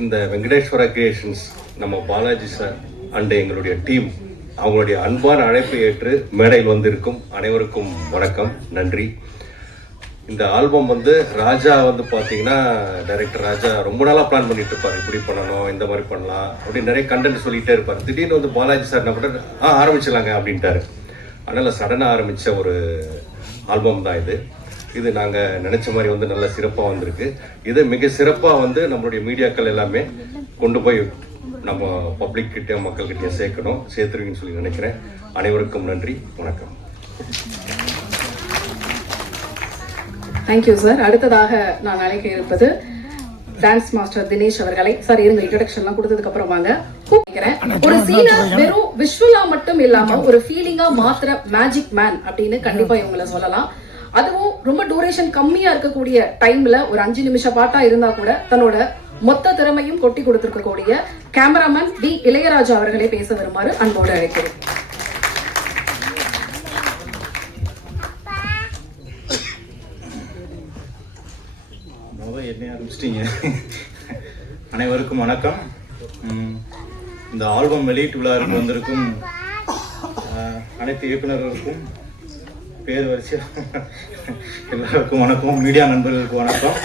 இந்த வெங்கடேஸ்வரா கிரியேஷன்ஸ் நம்ம Balaji sir and எங்களுடைய டீம் அவங்களுடைய அன்பான அழைப்பை ஏற்று மேடையில் வந்திருக்கும் அனைவருக்கும் வணக்கம், நன்றி. இந்த ஆல்பம் ராஜா பார்த்தீங்கன்னா டைரக்டர் ராஜா ரொம்ப நாளாக பிளான் பண்ணிட்டு இருப்பார், இப்படி பண்ணணும், இந்த மாதிரி பண்ணலாம் அப்படின்னு நிறைய கண்டென்ட் சொல்லிகிட்டே இருப்பார். திடீர்னு பாலாஜி சார்னா கூட ஆரம்பிச்சிடலாங்க அப்படின்ட்டாரு. அதனால் சடனாக ஆரம்பித்த ஒரு ஆல்பம் தான் இது நாங்கள் நினச்ச மாதிரி நல்ல சிறப்பாக வந்திருக்கு. இதை மிக சிறப்பாக நம்மளுடைய மீடியாக்கள் எல்லாமே கொண்டு போய் நம்ம பப்ளிக் கிட்டே மக்கள்கிட்டே சேர்த்துருவீங்கன்னு சொல்லி நினைக்கிறேன். அனைவருக்கும் நன்றி, வணக்கம். Thank you sir. அடுத்ததாக நான் அழைக்க இருப்பது டான்ஸ் மாஸ்டர் தினேஷ் அவர்களை. சார் இருங்க, இன்ட்ரோடக்ஷன்லாம் கொடுத்ததுக்கு அப்புறம் வாங்க. ஒரு சீனை வெறும் விஷுவலா மட்டும் இல்லாம ஒரு ஃபீலிங்கா மாத்திர மேஜிக் மேன் அப்படின்னு கண்டிப்பா இவங்களை சொல்லலாம். அதுவும் ரொம்ப டூரேஷன் கம்மியா இருக்கக்கூடிய டைம்ல ஒரு 5 நிமிஷம் பாட்டா இருந்தா கூட தன்னோட மொத்த திறமையும் கொட்டி கொடுத்திருக்கக்கூடிய கேமராமேன் டி இளையராஜா அவர்களே பேச வருமாறு அன்போடு அழைக்கிறேன். என்ன ஆரம்பிச்சிட்டீங்க. அனைவருக்கும் வணக்கம். இந்த ஆல்பம் வெளியீட்டு விழாவுக்கு வந்திருக்கும் அனைத்து இயக்குநர்களுக்கும் பேர் வரிசையா எல்லாருக்கும் வணக்கம். மீடியா நண்பர்களுக்கு வணக்கம்.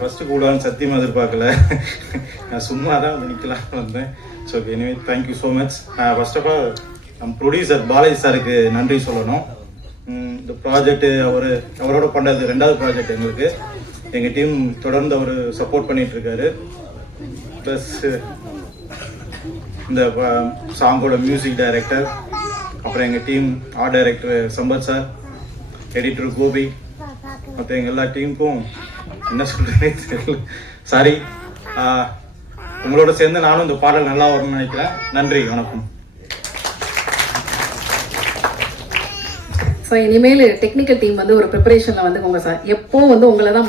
ஃபஸ்ட்டு கூடான்னு சத்தியமாக எதிர்பார்க்கல, நான் சும்மா தான் நிற்கலாம் வந்தேன். So anyway thank you so much. First of all நம்ம ப்ரொடியூசர் பாலாஜி சாருக்கு நன்றி சொல்லணும். இந்த ப்ராஜெக்ட் அவரோட பண்ணுறது 2வது ப்ராஜெக்ட் எங்களுக்கு. எங்கள் டீம் தொடர்ந்து அவர் சப்போர்ட் பண்ணிகிட்ருக்காரு. ப்ளஸ் இந்த சாங்கோட மியூசிக் டைரக்டர், அப்புறம் எங்கள் team art director Sampath sir, editor Gopi, மற்ற எங்கள் எல்லா டீமுக்கும் என்ன சொல்கிறேனே தெரியல, சாரி. உங்களோட சேர்ந்து நானும் இந்த பாடல் நல்லா வரும்னு நினைக்கிறேன். நன்றி, வணக்கம். சார் இனிமேல் டெக்னிக்கல் டீம் ஒரு ப்ரிப்பரேஷன்ல வந்துக்கோங்க சார். எப்போ உங்களை தான்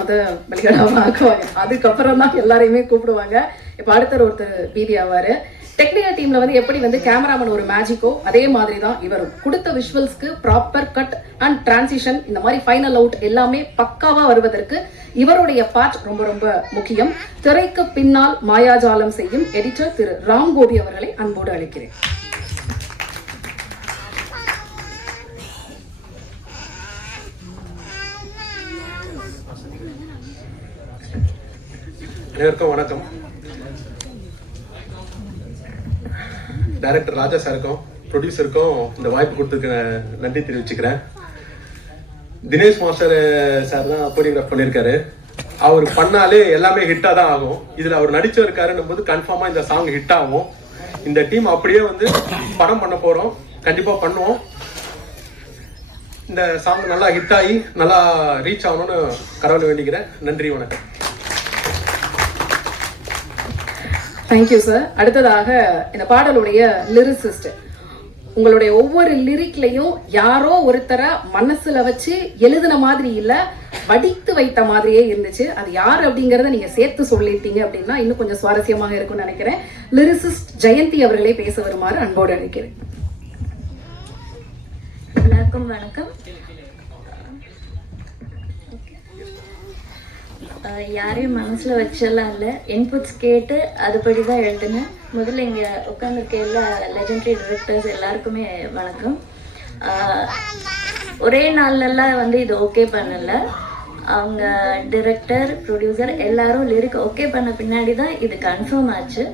வெளியிடாம ஆக்குவாங்க, அதுக்கப்புறம் தான் எல்லாரையுமே கூப்பிடுவாங்க. இப்போ ஒருத்தர் பீதி ஆவாரு. டெக்னிக்கல் டீம்ல எப்படி கேமராமேன் ஒரு மேஜிக்கோ அதே மாதிரி தான் இவரும் கொடுத்த விஷுவல்ஸ்க்கு ப்ராப்பர் கட் அண்ட் டிரான்சிஷன், இந்த மாதிரி ஃபைனல் அவுட் எல்லாமே பக்காவா வருவதற்கு இவருடைய பார்ட் ரொம்ப ரொம்ப முக்கியம். திரைக்கு பின்னால் மாயாஜாலம் செய்யும் எடிட்டர் திரு ராம் கோபி அவர்களை அன்போடு அழைக்கிறேன். அனைவருக்கும் வணக்கம். டைரக்டர் ராஜா சாருக்கும் ப்ரொடியூசருக்கும் இந்த வாய்ப்பு கொடுத்துருக்க நன்றி தெரிவிச்சுக்கிறேன். தினேஷ் மாஸ்டர் சார் தான் கோரியோகிராஃப் பண்ணியிருக்காரு. அவர் பண்ணாலே எல்லாமே ஹிட்டாக தான் ஆகும். இதில் அவர் நடிச்சிருக்காருன்னும் போது கன்ஃபார்மாக இந்த சாங் ஹிட் ஆகும். இந்த டீம் அப்படியே படம் பண்ண போகிறோம், கண்டிப்பாக பண்ணுவோம். இந்த சாங் நல்லா ஹிட் ஆகி நல்லா ரீச் ஆகணும்னு கடவுளை வேண்டிக்கிறேன். நன்றி, வணக்கம். Thank you sir. அடுத்ததாக இந்த பாடலுடைய லிரிசிஸ்ட், உங்களுடைய ஒவ்வொரு லிரிக்லையும் யாரோ ஒருத்தரை மனசுல வச்சு எழுதின மாதிரி இல்ல, வடித்து வைத்த மாதிரியே இருந்துச்சு. அது யார் அப்படிங்கறத நீங்க சேர்த்து சொல்லிட்டீங்க அப்படின்னா இன்னும் கொஞ்சம் சுவாரஸ்யமாக இருக்கும்னு நினைக்கிறேன். லிரிசிஸ்ட் ஜெயந்தி அவர்களே பேச வருமாறு அன்போடு அழைக்கிறேன். எல்லாருக்கும் வணக்கம். யாரையும் மனசுல வச்செல்லாம் இல்லை, இன்புட்ஸ் கேட்டு அதுபடி தான் எழுதுனேன். முதல்ல இங்கே உட்காந்துருக்க எல்லா லெஜெண்டரி டிரெக்டர்ஸ் எல்லாருக்குமே வணக்கம். ஒரே நாள்லலாம் இது ஓகே பண்ணல. அவங்க டிரெக்டர், ப்ரொடியூசர் எல்லாரும் லிரிக் ஓகே பண்ண பின்னாடி தான் இது கன்ஃபார்ம் ஆச்சு.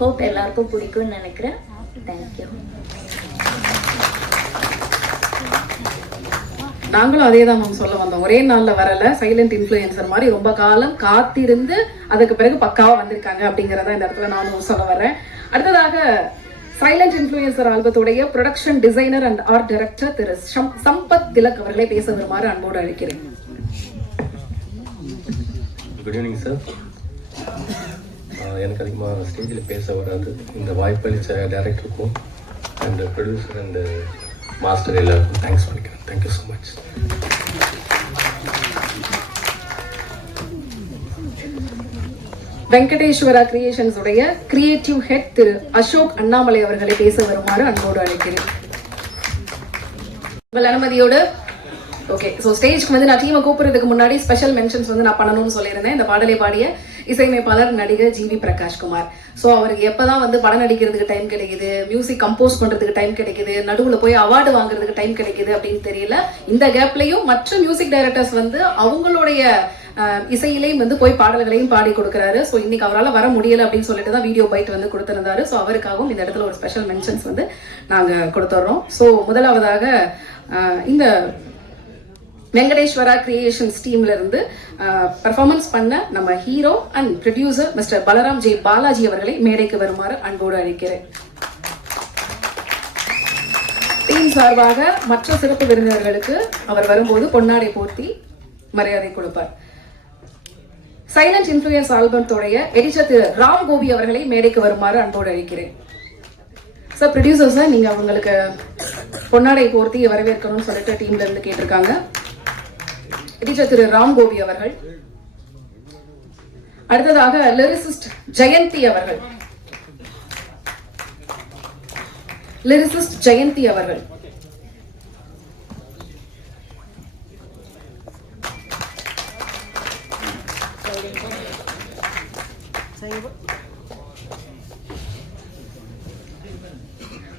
ஹோப் எல்லாருக்கும் பிடிக்கும்னு நினைக்கிறேன். தேங்க்யூ. நாங்களும் அதே தான் மேம் சொல்ல வந்தோம். ஒரே நாள்ல வரல, சைலண்ட் இன்ஃப்ளூயன்சர் மாதிரி ரொம்ப காலம் காத்திருந்து அதுக்கு பிறகு பக்காவா வந்திருக்காங்க அப்படிங்கறத இந்த இடத்துல நானும் சொல்ல வர்றேன். அடுத்ததாக சைலண்ட் இன்ஃப்ளூயன்சர் ஆல்பத்துடைய production designer and art director திரு சம்பத் திலக் அவர்களே பேச வருமாறு அன்போடு அழைக்கிறேன். Good evening sir. எனக்கு அதிகமாக ஸ்டேஜில் பேச வராது. இந்த வாய்ப்பளித்த டைரக்டருக்கும் அண்ட் ப்ரொடியூசர் அண்ட் மாஸ்டர் எல்லாருக்கும் தேங்க்ஸ் பண்ணிக்கிறேன். Thank you so much. Venkateswara creations உடைய கிரியேட்டிவ் ஹெட் திரு அசோக் அண்ணாமலை அவர்களை பேச வருமாறு அன்போடு அழைக்கிறேன். உங்கள் அனுமதியோடு ஓகே, ஸோ ஸ்டேஜ்க்கு வந்து நான் டீமை கூப்பிடுறதுக்கு முன்னாடி ஸ்பெஷல் மென்ஷன்ஸ் வந்து நான் பண்ணணும்னு சொல்லியிருந்தேன். இந்த பாடலை பாடிய இசையமைப்பாளர் நடிகர் ஜிவி பிரகாஷ்குமார். ஸோ அவருக்கு எப்பதான் வந்து படம் நடிக்கிறதுக்கு டைம் கிடைக்குது, மியூசிக் கம்போஸ் பண்றதுக்கு டைம் கிடைக்குது, நடுவில் போய் அவார்டு வாங்குறதுக்கு டைம் கிடைக்குது அப்படின்னு தெரியல. இந்த கேப்லயும் மற்ற மியூசிக் டைரக்டர்ஸ் வந்து அவங்களுடைய இசையிலையும் வந்து போய் பாடல்களையும் பாடி கொடுக்குறாரு. ஸோ இன்னைக்கு அவரால் வர முடியல அப்படின்னு சொல்லிட்டு தான் வீடியோ பைட் வந்து கொடுத்திருந்தாரு. ஸோ அவருக்காகவும் இந்த இடத்துல ஒரு ஸ்பெஷல் மென்ஷன்ஸ் வந்து நாங்கள் கொடுத்துட்றோம். ஸோ முதலாவதாக இந்த வெங்கடேஸ்வரா கிரியேஷன்ஸ் டீம்ல இருந்து பெர்ஃபார்மன்ஸ் பண்ண நம்ம hero and producer mister Balram J Balaji அவர்களை மேடைக்கு வருமாறு அன்போடு அழைக்கிறேன். டீம் சார்பாக மற்ற சிறப்பு விருந்தினர்களுக்கு அவர் வரும்போது பொன்னாடை போர்த்தி மரியாதை கொடுப்பார். சைலண்ட் இன்ஃப்ளூயன்ஸ் ஆல்பத்தோடைய எடிட்டர் திரு ராம் கோபி அவர்களை மேடைக்கு வருமாறு அன்போடு அழைக்கிறேன். சார், ப்ரொடியூசர் சார், நீங்க அவங்களுக்கு பொன்னாடை போர்த்தி வரவேற்கணும்னு சொல்லிட்டு டீம்ல இருந்து கேட்டிருக்காங்க. எடிட்டர் திரு ராம் கோபி அவர்கள். அடுத்ததாக லிரிசிஸ்ட் ஜெயந்தி அவர்கள்.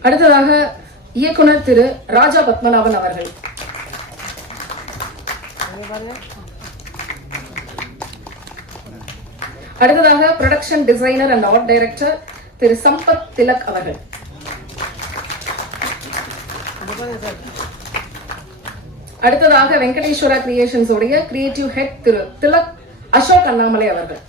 அடுத்ததாக இயக்குனர் திரு ராஜா பத்மநாபன் அவர்கள். அடுத்ததாக production designer and art director திரு சம்பத் திலக் அவர்கள். அடுத்ததாக வெங்கடேஸ்வரா கிரியேஷன்ஸ் உடைய கிரியேட்டிவ் ஹெட் திரு திலக் அசோக் அண்ணாமலை அவர்கள்.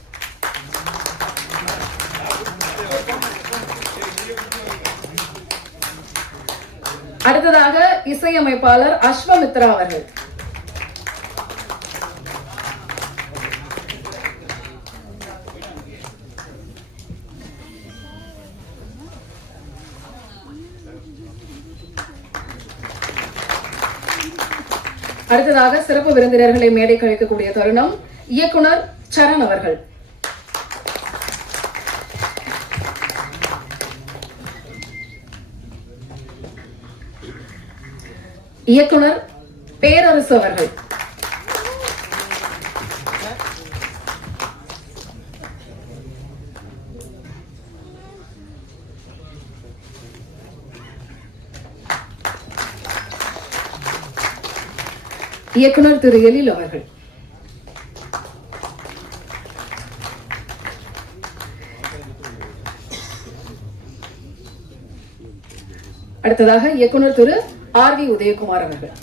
அடுத்ததாக இசையமைப்பாளர் அஸ்வமித்ரா அவர்கள். அடுத்ததாக சிறப்பு விருந்தினர்களை மேடை கழிக்கக்கூடிய தருணம் இயக்குனர் சரண் அவர்கள். இயக்குனர் பேரரசு அவர்கள். இயக்குனர் திரு எழில் அவர்கள். அடுத்ததாக இயக்குனர் திரு ஆர்.வி. உதயகுமார் அவர்கள்.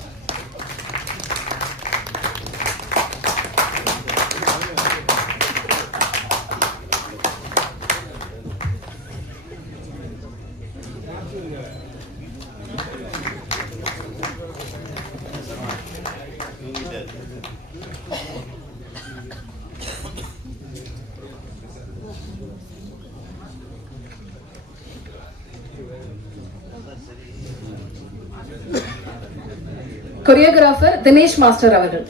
கொரியோகிராஃபர் தினேஷ் மாஸ்டர் அவர்கள்.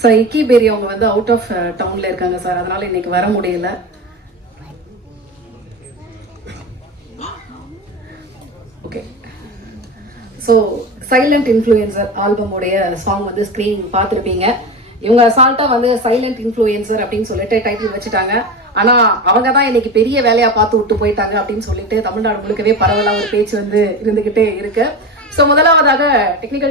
சார், இக்கி பேரி அவங்க வந்து அவுட் ஆஃப் டவுன்ல இருக்காங்க சார், அதனால இன்னைக்கு வர முடியல. ஓகே, ஸோ சைலண்ட் இன்ஃப்ளூயன்சர் ஆல்பமுடைய சாங் வந்து ஸ்க்ரீன் பார்த்துருப்பீங்க. இவங்க அசால்ட்டா வந்து சைலண்ட் இன்ஃப்ளூயன்சர் அப்படின்னு சொல்லிட்டு டைட்டில் வச்சுட்டாங்க. ஆனா அவங்க தான் இன்னைக்கு பெரிய வேலையா பார்த்து விட்டு போயிட்டாங்க அப்படின்னு சொல்லிட்டு தமிழ்நாடு முழுக்கவே பரவலா ஒரு பேச்சு வந்து இருந்துகிட்டே இருக்கு. ஸோ முதலாவதாக டெக்னிக்கல்